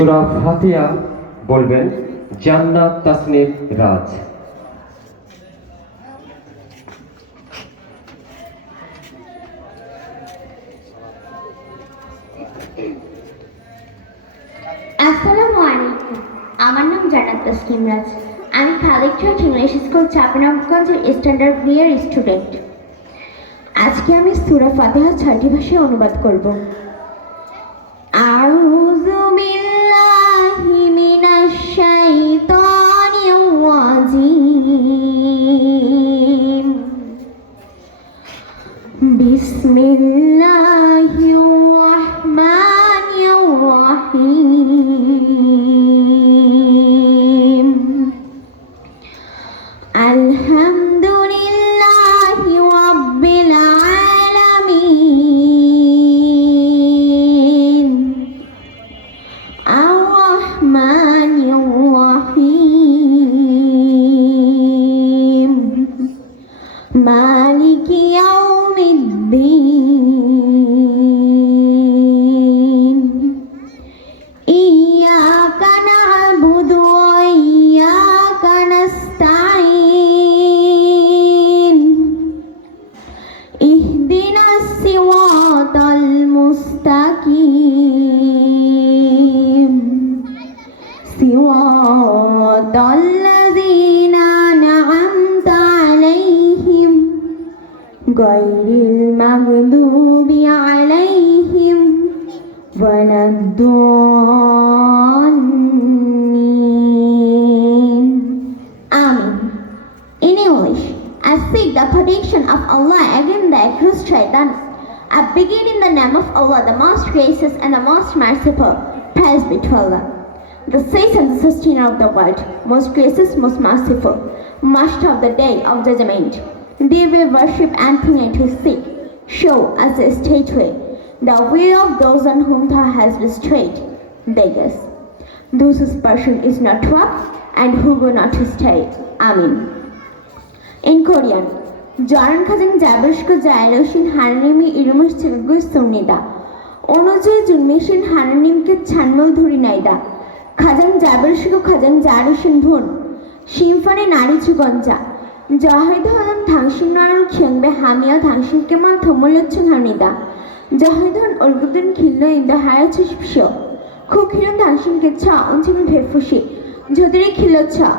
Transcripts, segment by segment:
সূরা ফাতিহা বলবেন জান্নাত তাসনিফ রাজ। আসসালামু আলাইকুম। আমার নাম জান্নাত তাসনিম রাজ। আমি খালিদ চৌধুরী ইংলিশ স্কুল চাঁপাইনবাবগঞ্জের স্ট্যান্ডার্ড বিয়ের স্টুডেন্ট। আজকে আমি সূরা ফাতিহা 6টি ভাষায় অনুবাদ করব। আউযু বিল্লাহি মিনাশ শাইতানির রাজিম। বিসমিল্লাহির রাহমানির রাহিম। আলহামদুলিল্লাহি রাব্বিল আলামিন। আর রাহমানির রাহিম। মালিকি ইয়াউমিদ্দিন। ইয়্যাকা না'বুদু ওয়া ইয়্যাকা নাস্তাঈন। ইহদিনাস সিরাতাল মুস্তাকিম। সিরাতাল লাযীনা আন'আমতা আলাইহিম গায়রিল মাগদুবি আলাইহিম ওয়ালাদ-দাল্লিন। Amen. In English, I seek the protection of Allah against the accursed shaitan. I begin in the name of Allah, the most gracious and the most merciful. Praise be to Allah, the saints and the sustainer of the world, most gracious, most merciful, master of the day of judgment. They will worship anything and to seek. Show us a straight way, the way of those on whom Thou hast bestowed beggars, those whose portion is not trapped and who go not astray. Amen. In Korean, Jaran Kazan Jabrishko Jairoshin Hananimi Irumus Chilgus Sunida. Onoje Junmishin Hananim Ke Chanmul Dhurinaida. Kazan Jabrishko Kazan Jaroshin Bun. Shimfane Nari Chugonja. Jahid Halam Tangshin Naran Kyangbe Hamia Tangshin Keman Thomuluchun Hanida. Jahidon Olguden Kilo in the higher show. Kukiran Tangshin Ketcha until Pefushi. Jodri Kilocha.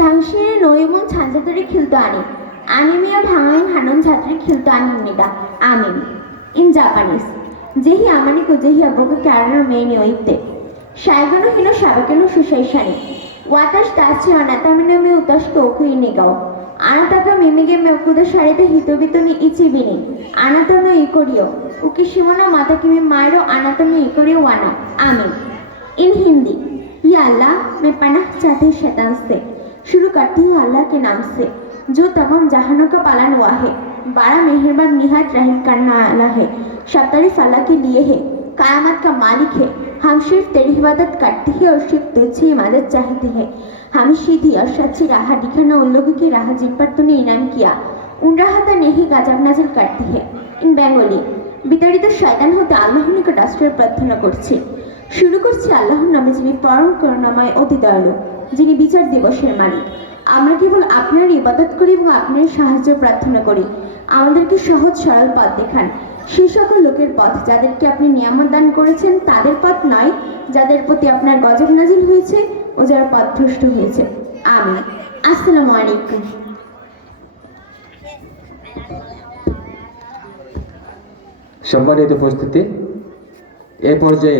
Tangshin Noemon Chanjatari Kiltani. Anime Hangam Hanon Chatri Kiltani Nida. Amen. In Japanese. Jehi Amaniko Jehi Aboka Karan Mani Oite. Shaigano Hino Shabakano Shushashani. Watash Tachi Anatamino Utashko Inigao. Anataka Mimige Mekuda Sharita Hitobitoni Ichibini. Anatono Ikorio. Ukishimono Matakimi Mairo Anatono Ikorio Wana. Amen. In Hindi. Ya Allah, मैं पनाह चाहती शैतान से। शुरू करती हूँ अल्लाह के नाम से जो तमाम जहानों का पालन हुआ है, बड़ा मेहरबान निहायत रहम करना वाला है। सब तारीफ अल्लाह के लिए है, कायमत का मालिक है। हम सिर्फ तेरी इबादत करते हैं और सिर्फ तुझसे इबादत चाहते हैं। हम सीधी और सच्ची राह दिखाना उन लोगों की राह जिन पर तूने इनाम किया, उन राह पर नहीं गजब नाजिल करती है। इन बेंगली বিতাড়িত শয়তান হতে আল্লাহর নিকট আশ্রয় প্রার্থনা করছি। শুরু করছি আল্লাহর নামে, যিনি পরম করুণাময় অতি দয়ালু, যিনি বিচার দিবসের মালিক। আমরা কেবল আপনার ইবাদত করি এবং আপনার সাহায্য প্রার্থনা করি। আমাদেরকে সহজ সরল পথ দেখান, সে সকল লোকের পথ যাদেরকে আপনি নিয়ামত দান করেছেন, তাদের পথ নয় যাদের প্রতি আপনার গজব নাজিল হয়েছে ও যারা পথভ্রষ্ট হয়েছে। আমিন। আসসালামু আলাইকুম। সম্মানিত উপস্থিতি, এ পর্যায়ে